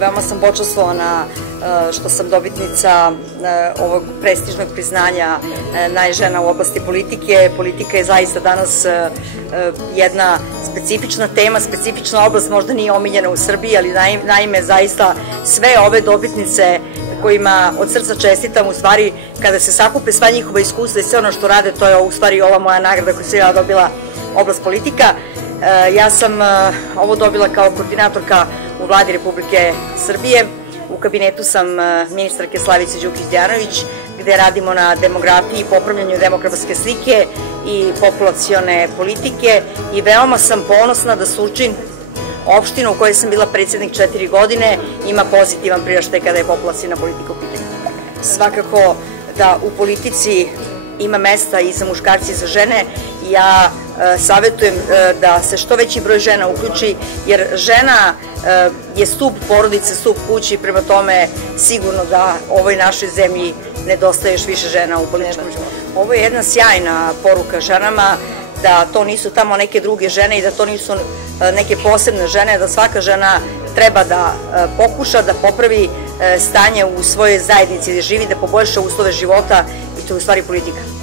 Veoma sam počastvovana što sam dobitnica ovog prestižnog priznanja najžena u oblasti politike. Politika je zaista danas jedna specifična tema, specifična oblast, možda nije omiljena u Srbiji, ali naime zaista sve ove dobitnice kojima od srca čestitam, u stvari kada se sakupe sva njihova iskustva i sve ono što rade, to je u stvari ova moja nagrada koju sam ja dobila, oblast politika. Ja sam ovo dobila kao koordinatorka u Vladi Republike Srbije. U kabinetu sam ministarke Slavice Đukić Dejanović, gde radimo na demografiji, popravljanju demografske slike i populacione politike, i veoma sam ponosna da Surčin, opština u kojoj sam bila predsednik 4 godine, ima pozitivan priraštaj kada je populaciona politika u pitanju. Svakako da u politici ima mesta i za muškarci i za žene, i ja savjetujem da se što veći broj žena uključi, jer žena je stub porodice, stub kući, prema tome sigurno da ovoj našoj zemlji nedostaje još više žena u političkom životu. Ovo je jedna sjajna poruka ženama, da to nisu tamo neke druge žene i da to nisu neke posebne žene, da svaka žena treba da pokuša da popravi stanje u svojoj zajednici gde živi, da poboljša uslove života, i to je u stvari politika.